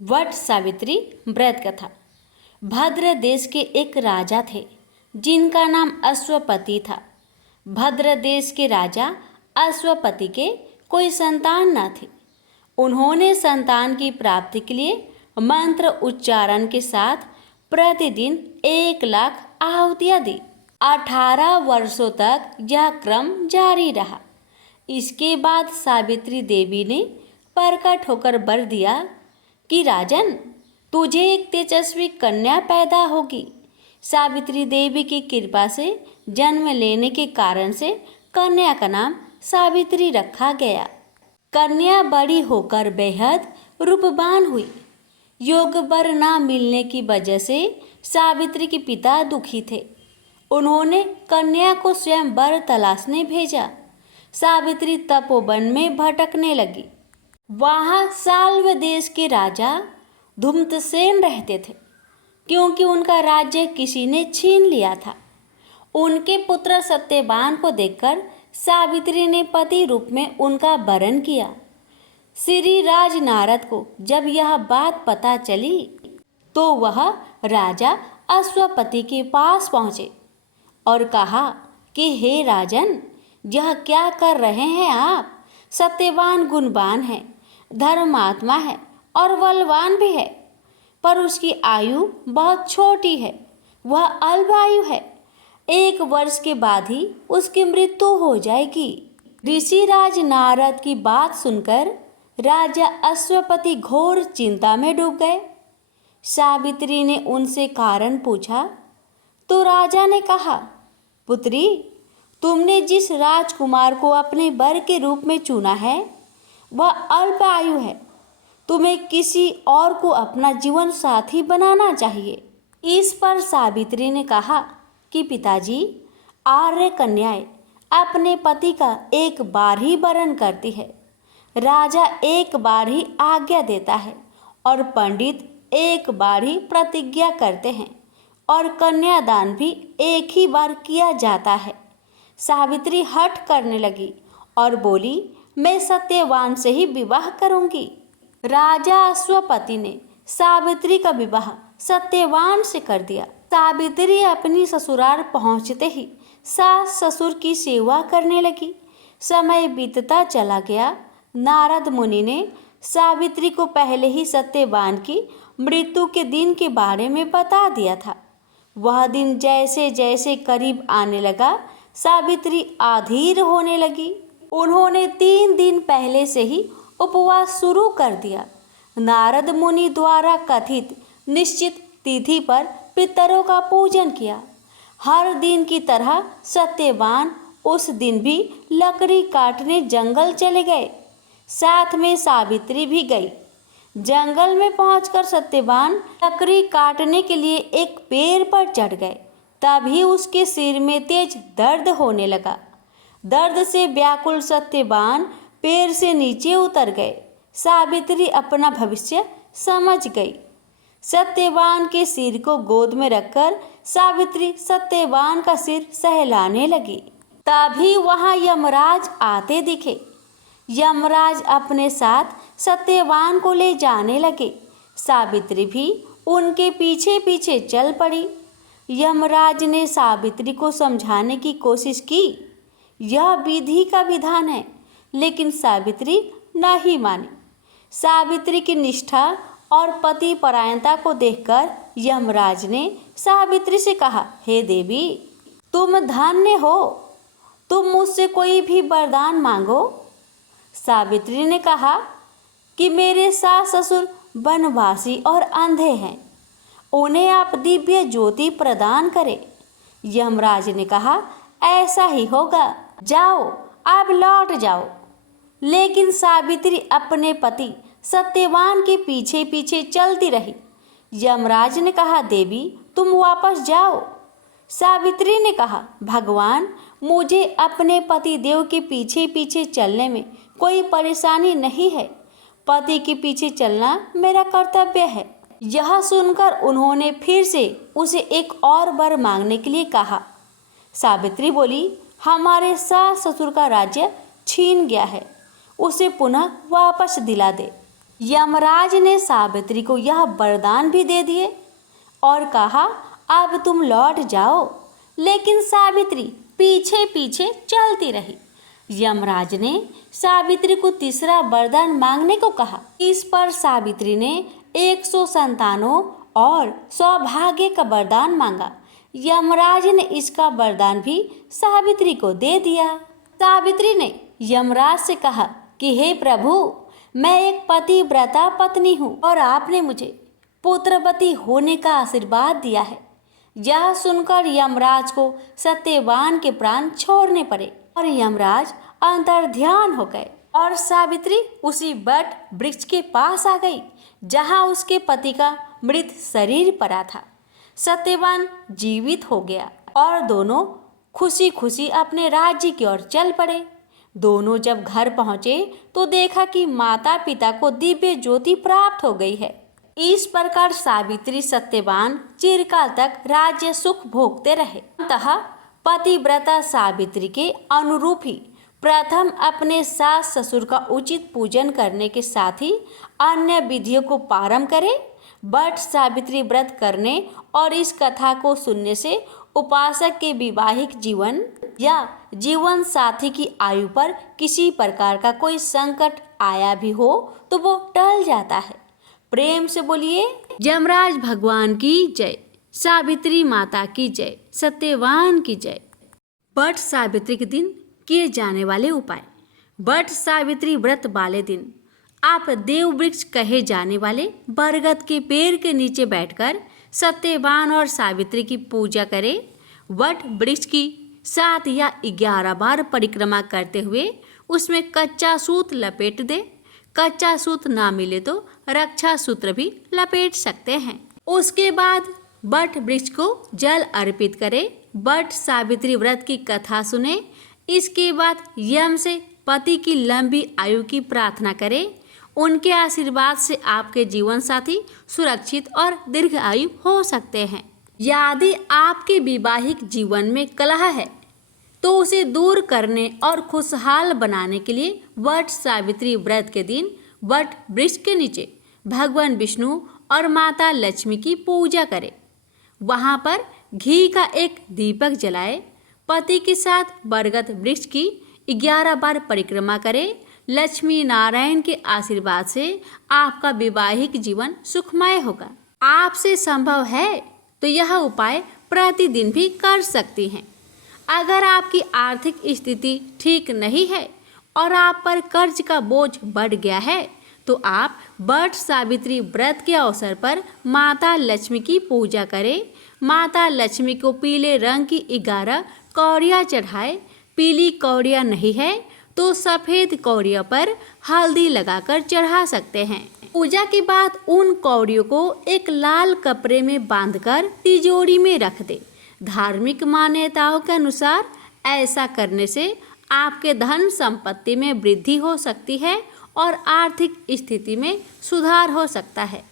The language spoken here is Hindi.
वट सावित्री व्रत कथा। भद्र देश के एक राजा थे जिनका नाम अश्वपति था। भद्र देश के राजा अश्वपति के कोई संतान न थी। उन्होंने संतान की प्राप्ति के लिए मंत्र उच्चारण के साथ प्रतिदिन 1,00,000 आहुतियाँ दी। 18 वर्षों तक यह क्रम जारी रहा। इसके बाद सावित्री देवी ने प्रकट होकर वर दिया कि राजन, तुझे एक तेजस्वी कन्या पैदा होगी। सावित्री देवी की कृपा से जन्म लेने के कारण से कन्या का नाम सावित्री रखा गया। कन्या बड़ी होकर बेहद रूपवान हुई। योग वर न मिलने की वजह से सावित्री के पिता दुखी थे। उन्होंने कन्या को स्वयं वर तलाशने भेजा। सावित्री तपोवन में भटकने लगी। वहाँ साल्व देश के राजा धूम्रसेन रहते थे, क्योंकि उनका राज्य किसी ने छीन लिया था। उनके पुत्र सत्यवान को देखकर सावित्री ने पति रूप में उनका वरण किया। श्री राज नारद को जब यह बात पता चली तो वह राजा अश्वपति के पास पहुँचे और कहा कि हे राजन, यह क्या कर रहे हैं आप? सत्यवान गुणवान है, धर्मात्मा है और बलवान भी है, पर उसकी आयु बहुत छोटी है। वह अल्पायु है। 1 वर्ष के बाद ही उसकी मृत्यु हो जाएगी। ऋषिराज नारद की बात सुनकर राजा अश्वपति घोर चिंता में डूब गए। सावित्री ने उनसे कारण पूछा तो राजा ने कहा, पुत्री, तुमने जिस राजकुमार को अपने वर के रूप में चुना है वह अल्प आयु है। तुम्हें किसी और को अपना जीवन साथी बनाना चाहिए। इस पर सावित्री ने कहा कि पिताजी, आर्य कन्याएं अपने पति का एक बार ही वरण करती है। राजा एक बार ही आज्ञा देता है और पंडित एक बार ही प्रतिज्ञा करते हैं और कन्यादान भी एक ही बार किया जाता है। सावित्री हठ करने लगी और बोली, मैं सत्यवान से ही विवाह करूंगी। राजा अश्वपति ने सावित्री का विवाह सत्यवान से कर दिया। सावित्री अपनी ससुराल पहुंचते ही सास ससुर की सेवा करने लगी। समय बीतता चला गया। नारद मुनि ने सावित्री को पहले ही सत्यवान की मृत्यु के दिन के बारे में बता दिया था। वह दिन जैसे जैसे करीब आने लगा, सावित्री अधीर होने लगी। उन्होंने 3 दिन पहले से ही उपवास शुरू कर दिया। नारद मुनि द्वारा कथित निश्चित तिथि पर पितरों का पूजन किया। हर दिन की तरह सत्यवान उस दिन भी लकड़ी काटने जंगल चले गए। साथ में सावित्री भी गई। जंगल में पहुंचकर सत्यवान लकड़ी काटने के लिए एक पेड़ पर चढ़ गए। तभी उसके सिर में तेज दर्द होने लगा। दर्द से व्याकुल सत्यवान पेड़ से नीचे उतर गए। सावित्री अपना भविष्य समझ गई। सत्यवान के सिर को गोद में रखकर सावित्री सत्यवान का सिर सहलाने लगी। तभी वहां यमराज आते दिखे। यमराज अपने साथ सत्यवान को ले जाने लगे। सावित्री भी उनके पीछे पीछे चल पड़ी। यमराज ने सावित्री को समझाने की कोशिश की। यह विधि का विधान है, लेकिन सावित्री नहीं मानी। सावित्री की निष्ठा और पति परायणता को देखकर यमराज ने सावित्री से कहा, हे देवी, तुम धन्य हो। तुम मुझसे कोई भी वरदान मांगो। सावित्री ने कहा कि मेरे सास ससुर वनवासी और अंधे हैं, उन्हें आप दिव्य ज्योति प्रदान करें। यमराज ने कहा, ऐसा ही होगा, जाओ, अब लौट जाओ। लेकिन सावित्री अपने पति सत्यवान के पीछे पीछे चलती रही। यमराज ने कहा, देवी, तुम वापस जाओ। सावित्री ने कहा, भगवान, मुझे अपने पति देव के पीछे पीछे चलने में कोई परेशानी नहीं है। पति के पीछे चलना मेरा कर्तव्य है। यह सुनकर उन्होंने फिर से उसे एक और वर मांगने के लिए कहा। सावित्री बोली, हमारे सास ससुर का राज्य छीन गया है, उसे पुनः वापस दिला दे। यमराज ने सावित्री को यह वरदान भी दे दिए और कहा, अब तुम लौट जाओ। लेकिन सावित्री पीछे पीछे चलती रही। यमराज ने सावित्री को तीसरा वरदान मांगने को कहा। इस पर सावित्री ने 100 संतानों और सौभाग्य का वरदान मांगा। यमराज ने इसका वरदान भी सावित्री को दे दिया। सावित्री ने यमराज से कहा कि हे प्रभु, मैं एक पतिव्रता पत्नी हूँ और आपने मुझे पुत्रवती होने का आशीर्वाद दिया है। यह सुनकर यमराज को सत्यवान के प्राण छोड़ने पड़े और यमराज अंतर्ध्यान हो गए और सावित्री उसी वट वृक्ष के पास आ गई जहाँ उसके पति का मृत शरीर पड़ा था। सत्यवान जीवित हो गया और दोनों खुशी खुशी अपने राज्य की ओर चल पड़े। दोनों जब घर पहुंचे तो देखा कि माता पिता को दिव्य ज्योति प्राप्त हो गई है। इस प्रकार सावित्री सत्यवान चिरकाल तक राज्य सुख भोगते रहे। अतः पतिव्रता सावित्री के अनुरूप ही प्रथम अपने सास ससुर का उचित पूजन करने के साथ ही अन्य विधियों को प्रारंभ करें। बट सावित्री व्रत करने और इस कथा को सुनने से उपासक के वैवाहिक जीवन या जीवन साथी की आयु पर किसी प्रकार का कोई संकट आया भी हो तो वो टल जाता है। प्रेम से बोलिए यमराज भगवान की जय, सावित्री माता की जय, सत्यवान की जय। वट सावित्री के दिन किए जाने वाले उपाय। वट सावित्री व्रत वाले दिन आप देव वृक्ष कहे जाने वाले बरगद के पेड़ के नीचे बैठकर सत्यवान और सावित्री की पूजा करें। वट वृक्ष की 7 या 11 बार परिक्रमा करते हुए उसमें कच्चा सूत लपेट दे। कच्चा सूत ना मिले तो रक्षा सूत्र भी लपेट सकते हैं। उसके बाद वट वृक्ष को जल अर्पित करें। वट सावित्री व्रत की कथा सुने। इसके बाद यम से पति की लंबी आयु की प्रार्थना करें। उनके आशीर्वाद से आपके जीवन साथी सुरक्षित और दीर्घ आयु हो सकते हैं। यदि आपके वैवाहिक जीवन में कलह है तो उसे दूर करने और खुशहाल बनाने के लिए वट सावित्री व्रत के दिन वट वृक्ष के नीचे भगवान विष्णु और माता लक्ष्मी की पूजा करें। वहाँ पर घी का एक दीपक जलाए। पति के साथ बरगद वृक्ष की 11 बार परिक्रमा करें। लक्ष्मी नारायण के आशीर्वाद से आपका वैवाहिक जीवन सुखमय होगा। आपसे संभव है तो यह उपाय प्रतिदिन भी कर सकती हैं। अगर आपकी आर्थिक स्थिति ठीक नहीं है और आप पर कर्ज का बोझ बढ़ गया है तो आप वट सावित्री व्रत के अवसर पर माता लक्ष्मी की पूजा करें। माता लक्ष्मी को पीले रंग की 11 कौड़ियाँ चढ़ाए। पीली कौड़ियाँ नहीं है तो सफ़ेद कौड़ियों पर हल्दी लगाकर चढ़ा सकते हैं। पूजा के बाद उन कौड़ियों को एक लाल कपड़े में बांधकर तिजोरी में रख दे। धार्मिक मान्यताओं के अनुसार ऐसा करने से आपके धन संपत्ति में वृद्धि हो सकती है और आर्थिक स्थिति में सुधार हो सकता है।